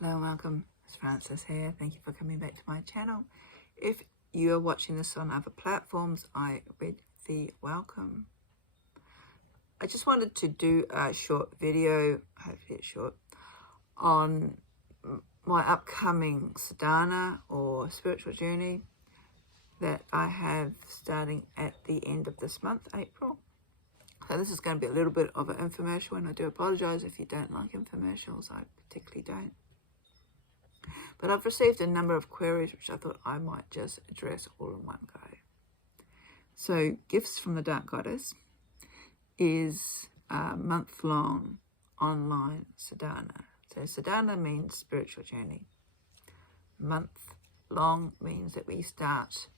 Hello and welcome, it's Frances here. Thank you for coming back to my channel. If you are watching this on other platforms, I bid thee welcome. I just wanted to do a short video, hopefully it's short, on my upcoming sadhana or spiritual journey that I have starting at the end of this month, April. So this is going to be a little bit of an infomercial, and I do apologise if you don't like infomercials. I particularly don't. But I've received a number of queries which I thought I might just address all in one go. So Gifts from the Dark Goddess is a month-long online sadhana. So sadhana means spiritual journey. Month-long means that we start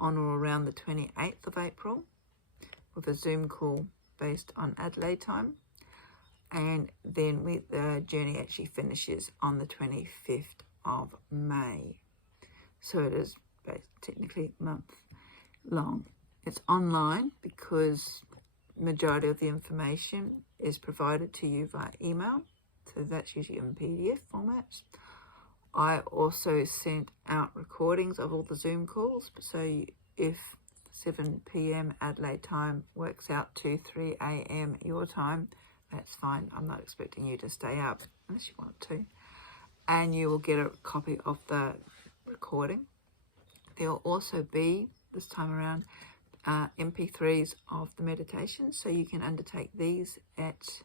on or around the 28th of April with a Zoom call based on Adelaide time. And then the journey actually finishes on the 25th of May. So it is technically month long. It's online because majority of the information is provided to you via email. So that's usually in PDF formats. I also sent out recordings of all the Zoom calls. So if 7 p.m. Adelaide time works out to 3 a.m. your time, that's fine. I'm not expecting you to stay up unless you want to. And you will get a copy of the recording. There will also be, this time around, MP3s of the meditation, so you can undertake these at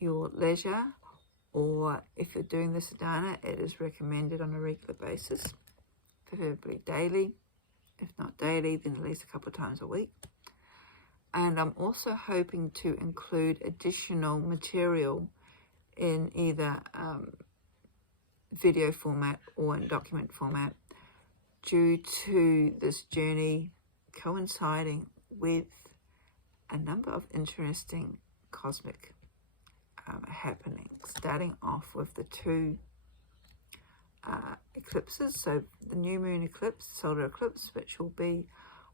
your leisure, or if you're doing the sadhana, it is recommended on a regular basis, preferably daily. If not daily, then at least a couple of times a week. And I'm also hoping to include additional material in either video format or in document format, due to this journey coinciding with a number of interesting cosmic happenings, starting off with the two eclipses. So the new moon eclipse, solar eclipse, which will be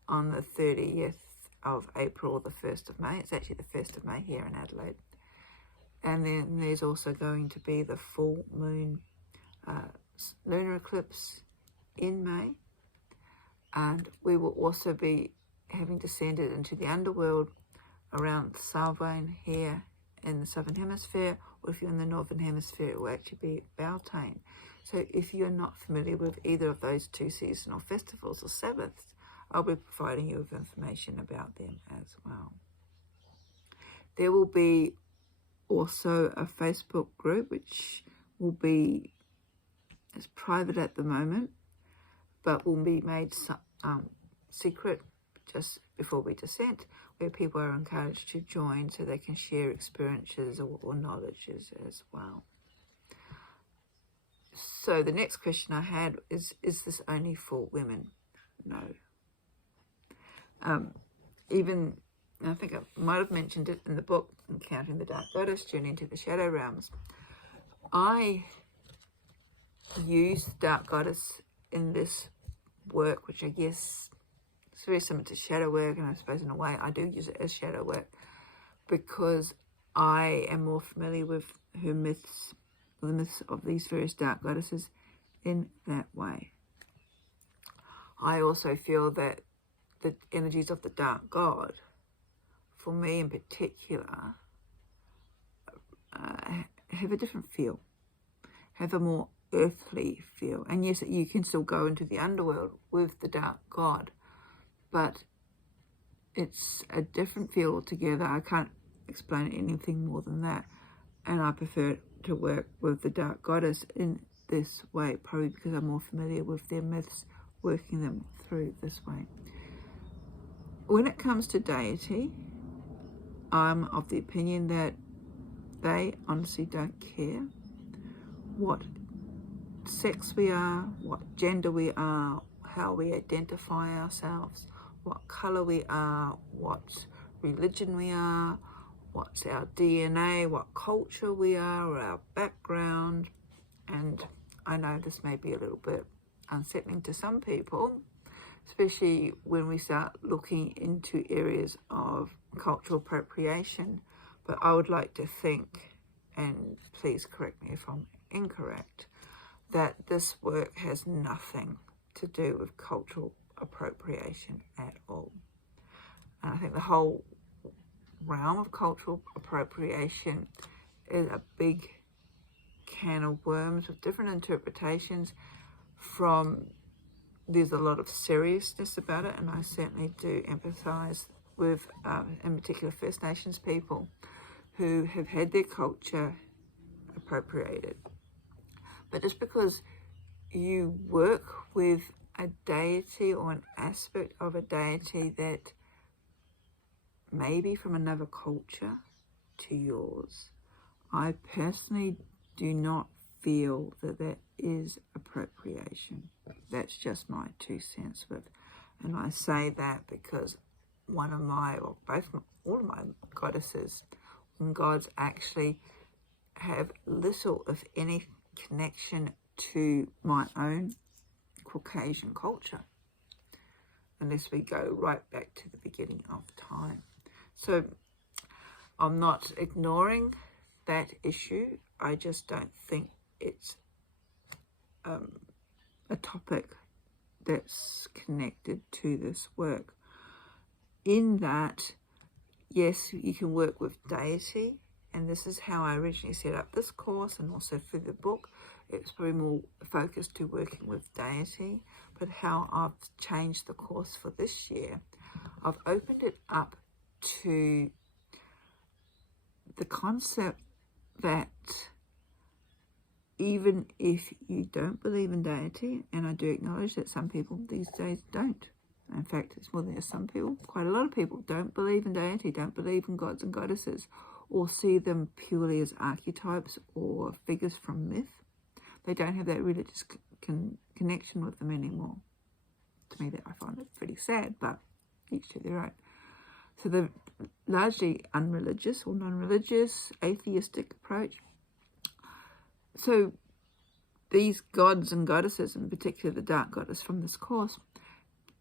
on the 30th of April or the 1st of May. It's actually the 1st of May here in Adelaide. And then there's also going to be the full moon lunar eclipse in May. And we will also be having descended into the underworld around Samhain here in the southern hemisphere, or if you're in the northern hemisphere, it will actually be Beltane. So if you're not familiar with either of those two seasonal festivals or Sabbaths, I'll be providing you with information about them as well. There will be also a Facebook group, which will be, it's private at the moment, but will be made secret just before we descend, where people are encouraged to join so they can share experiences or knowledges as well. So the next question I had is this only for women? No. Even, I think I might have mentioned it in the book, Encountering the Dark Goddess, Journey into the Shadow Realms. I use the Dark Goddess in this work, which I guess is very similar to shadow work, and I suppose in a way I do use it as shadow work because I am more familiar with her myths, the myths of these various dark goddesses in that way. I also feel that the energies of the dark god, for me in particular, have a different feel, have a more earthly feel. And yes, you can still go into the underworld with the dark god, but it's a different feel altogether. I can't explain anything more than that. And I prefer to work with the dark goddess in this way, probably because I'm more familiar with their myths, working them through this way. When it comes to deity, I'm of the opinion that they honestly don't care what sex we are, what gender we are, how we identify ourselves, what color we are, what religion we are, what's our DNA, what culture we are, or our background. And I know this may be a little bit unsettling to some people, especially when we start looking into areas of cultural appropriation. But I would like to think, and please correct me if I'm incorrect, that this work has nothing to do with cultural appropriation at all. And I think the whole realm of cultural appropriation is a big can of worms with different interpretations. There's a lot of seriousness about it, and I certainly do empathise with, in particular, First Nations people who have had their culture appropriated. But just because you work with a deity or an aspect of a deity that may be from another culture to yours, I personally do not feel that that is appropriation. That's just my 2 cents with. And I say that because all of my goddesses and gods actually have little, if any, connection to my own Caucasian culture, unless we go right back to the beginning of time. So I'm not ignoring that issue. I just don't think it's a topic that's connected to this work. In that, yes, you can work with deity, and this is how I originally set up this course and also through the book. It's probably more focused to working with deity, but how I've changed the course for this year, I've opened it up to the concept that even if you don't believe in deity, and I do acknowledge that some people these days don't. In fact, it's more than just some people. Quite a lot of people don't believe in deity, don't believe in gods and goddesses, or see them purely as archetypes or figures from myth. They don't have that religious connection with them anymore. To me, that I find it pretty sad, but each to their own. So the largely unreligious or non-religious, atheistic approach. So these gods and goddesses, in particular the dark goddess from this course,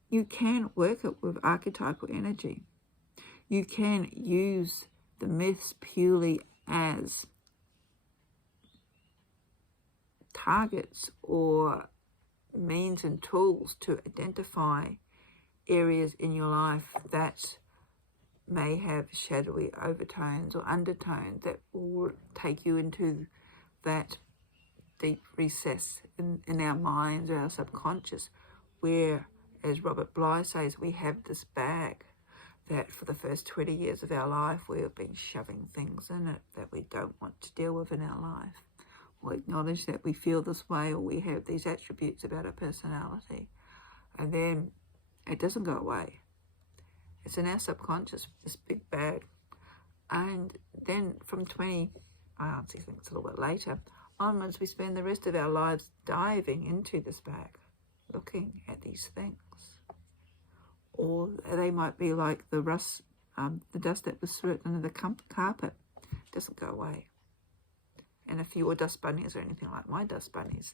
you can work it with archetypal energy. You can use the myths purely as targets or means and tools to identify areas in your life that may have shadowy overtones or undertones that will take you into that deep recess in our minds or our subconscious, where, as Robert Bly says, we have this bag that for the first 20 years of our life we have been shoving things in it that we don't want to deal with in our life, or acknowledge that we feel this way or we have these attributes about our personality, and then it doesn't go away. It's in our subconscious, this big bag. And then from 20, I honestly think it's a little bit later, onwards, we spend the rest of our lives diving into this bag, looking at these things. Or they might be like the rust, the dust that was swept under the carpet. It doesn't go away. And if you were dust bunnies or anything like my dust bunnies,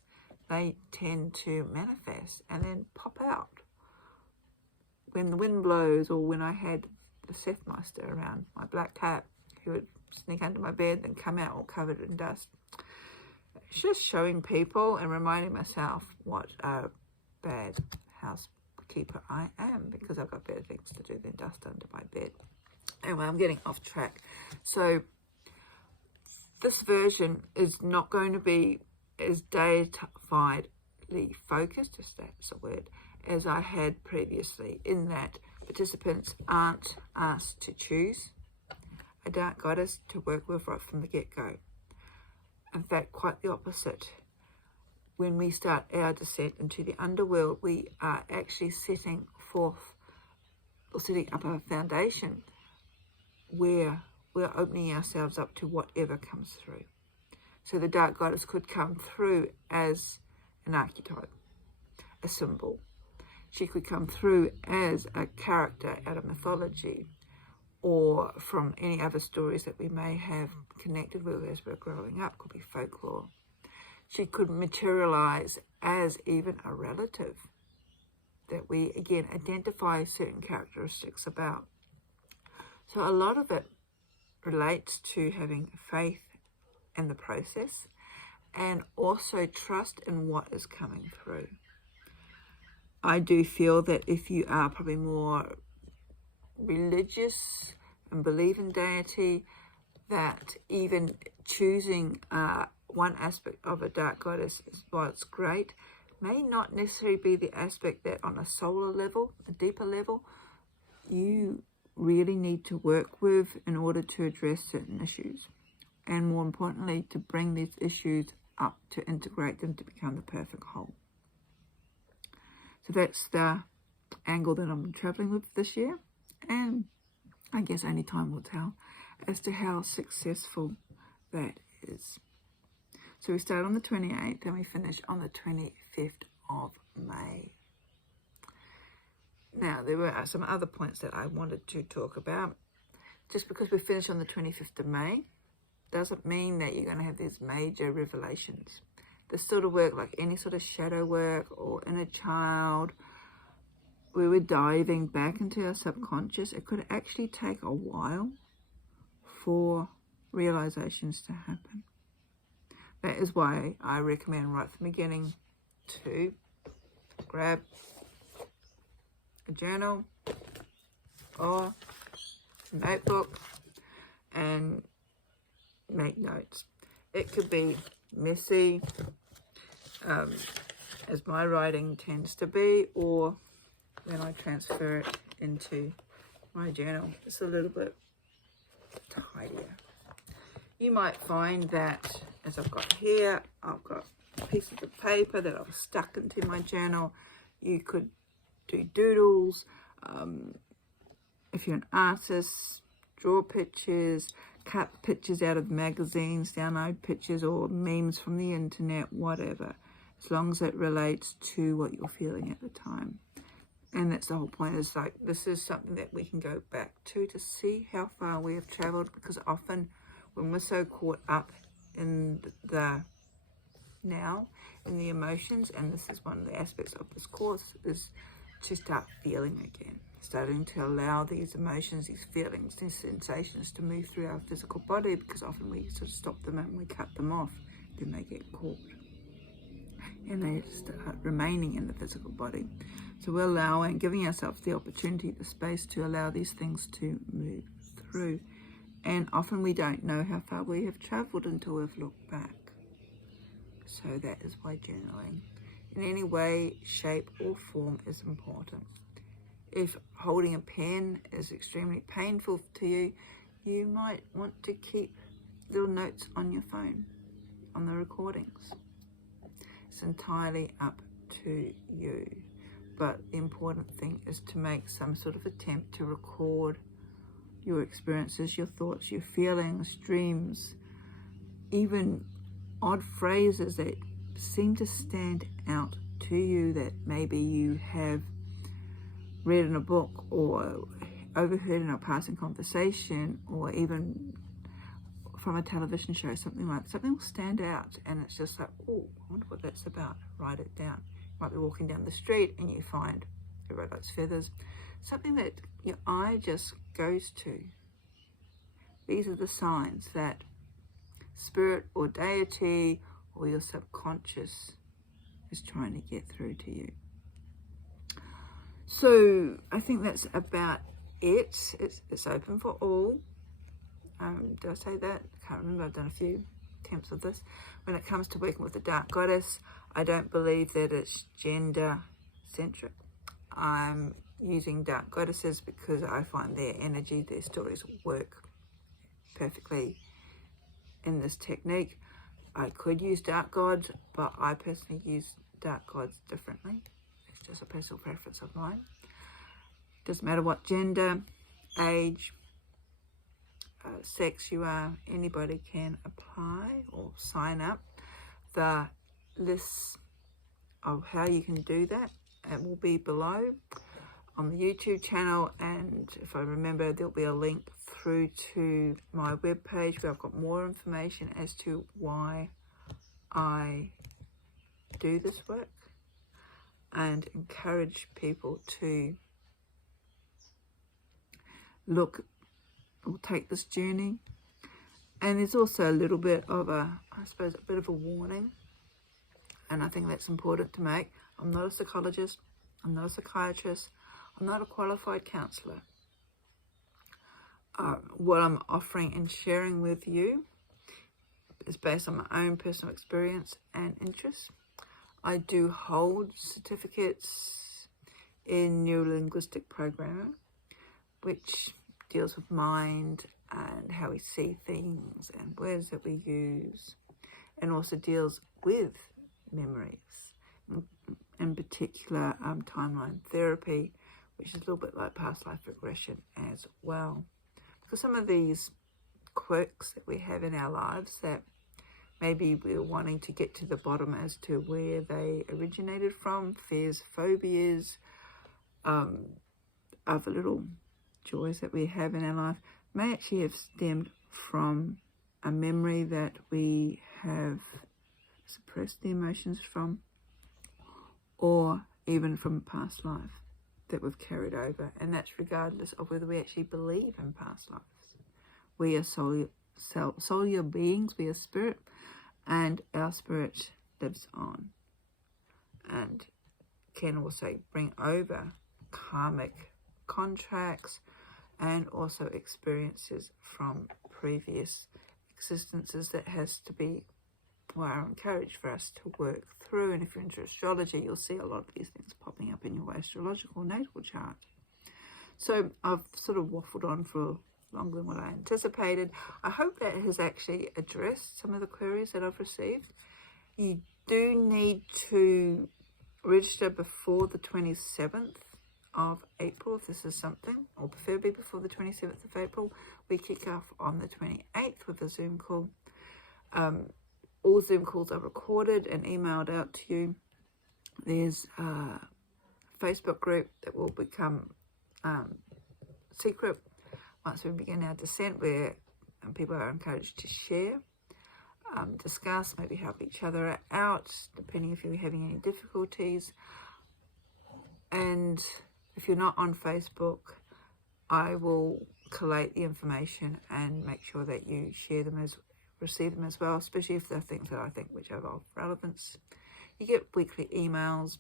they tend to manifest and then pop out when the wind blows, or when I had the Sethmeister around, my black cat, who would sneak under my bed and come out all covered in dust. It's just showing people and reminding myself what a bad housekeeper I am, because I've got better things to do than dust under my bed. Anyway, I'm getting off track. So this version is not going to be as deifiedly focused, if that's a word, as I had previously, in that participants aren't asked to choose a dark goddess to work with right from the get-go. In fact, quite the opposite. When we start our descent into the underworld, we are actually setting up a foundation where we're opening ourselves up to whatever comes through. So the dark goddess could come through as an archetype, a symbol. She could come through as a character out of mythology, or from any other stories that we may have connected with as we're growing up. Could be folklore. She could materialize as even a relative that we, again, identify certain characteristics about. So a lot of it relates to having faith in the process and also trust in what is coming through. I do feel that if you are probably more religious and believe in deity, that even choosing one aspect of a dark goddess, while it's great, may not necessarily be the aspect that on a solar level, a deeper level, you really need to work with in order to address certain issues. And more importantly, to bring these issues up, to integrate them to become the perfect whole. So that's the angle that I'm traveling with this year. And I guess only time will tell as to how successful that is. So we start on the 28th and we finish on the 25th of May. Now, there were some other points that I wanted to talk about. Just because we finish on the 25th of May doesn't mean that you're going to have these major revelations. This sort of work, like any sort of shadow work or inner child, where we're diving back into our subconscious, it could actually take a while for realizations to happen. That is why I recommend right from the beginning to grab a journal or a notebook and make notes. It could be messy, as my writing tends to be, or when I transfer it into my journal, it's a little bit tidier. You might find that, as I've got here, I've got pieces of paper that I've stuck into my journal. You could do doodles. If you're an artist, draw pictures, cut pictures out of magazines, download pictures or memes from the internet, whatever, as long as it relates to what you're feeling at the time. And that's the whole point, is like, this is something that we can go back to see how far we have traveled, because often when we're so caught up in the now, in the emotions, and this is one of the aspects of this course, is to start feeling again, starting to allow these emotions, these feelings, these sensations to move through our physical body, because often we sort of stop them and we cut them off, then they get caught and they start remaining in the physical body. So we're allowing, giving ourselves the opportunity, the space to allow these things to move through. And often we don't know how far we have traveled until we've looked back. So that is why journaling in any way, shape or form is important. If holding a pen is extremely painful to you, you might want to keep little notes on your phone, on the recordings. It's entirely up to you. But the important thing is to make some sort of attempt to record your experiences, your thoughts, your feelings, dreams, even odd phrases that seem to stand out to you that maybe you have read in a book or overheard in a passing conversation, or even from a television show, something will stand out and it's just like, oh, I wonder what that's about. Write it down. You might be walking down the street and you find a robot's feathers, something that your eye just goes to. These are the signs that spirit or deity or your subconscious is trying to get through to you. So I think that's about it. It's open for all. Did I say that? I can't remember. I've done a few attempts of this. When it comes to working with the dark goddess, I don't believe that it's gender centric. I'm using dark goddesses because I find their energy, their stories work perfectly in this technique. I could use dark gods, but I personally use dark gods differently. It's just a personal preference of mine. Doesn't matter what gender, age, sex you are, anybody can apply or sign up. The lists of how you can do that, it will be below on the YouTube channel, and if I remember, there'll be a link through to my webpage where I've got more information as to why I do this work, and encourage people to look or take this journey And there's also a little bit of a, I suppose, a bit of a warning. And I think that's important to make. I'm not a psychologist. I'm not a psychiatrist. I'm not a qualified counsellor. What I'm offering and sharing with you is based on my own personal experience and interests. I do hold certificates in neurolinguistic programming, which deals with mind and how we see things and words that we use, and also deals with memories, in particular timeline therapy, which is a little bit like past life regression as well. Because some of these quirks that we have in our lives that maybe we're wanting to get to the bottom as to where they originated from, fears, phobias, other little joys that we have in our life, may actually have stemmed from a memory that we have suppressed the emotions from, or even from a past life that we've carried over. And that's regardless of whether we actually believe in past lives. We are solar beings, we are spirit, and our spirit lives on and can also bring over karmic contracts and also experiences from previous existences that has to be, well, are encouraged for us to work through. And if you're into astrology, you'll see a lot of these things popping up in your astrological natal chart. So I've sort of waffled on for longer than what I anticipated. I hope that has actually addressed some of the queries that I've received. You do need to register before the 27th of April if this is something, or preferably before the 27th of April. We kick off on the 28th with a Zoom call. All Zoom calls are recorded and emailed out to you. There's a Facebook group that will become secret once we begin our descent, where people are encouraged to share, discuss, maybe help each other out, depending if you're having any difficulties. And if you're not on Facebook, I will collate the information and make sure that you share them receive them as well, especially if they're things that I think which are of relevance. You get weekly emails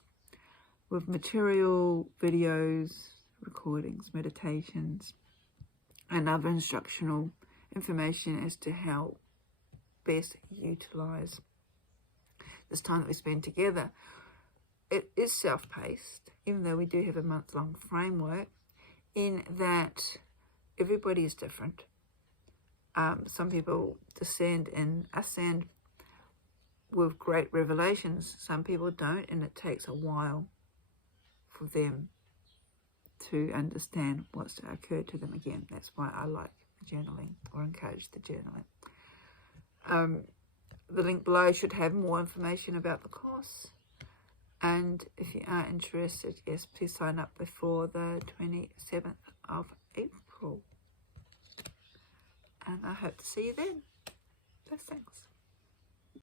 with material, videos, recordings, meditations, and other instructional information as to how best utilize this time that we spend together. It is self-paced, even though we do have a month-long framework, in that everybody is different. Some people descend and ascend with great revelations. Some people don't, and it takes a while for them to understand what's occurred to them again. That's why I like journaling, or encourage the journaling. The link below should have more information about the course. And if you are interested, yes, please sign up before the 27th of April. And I hope to see you then.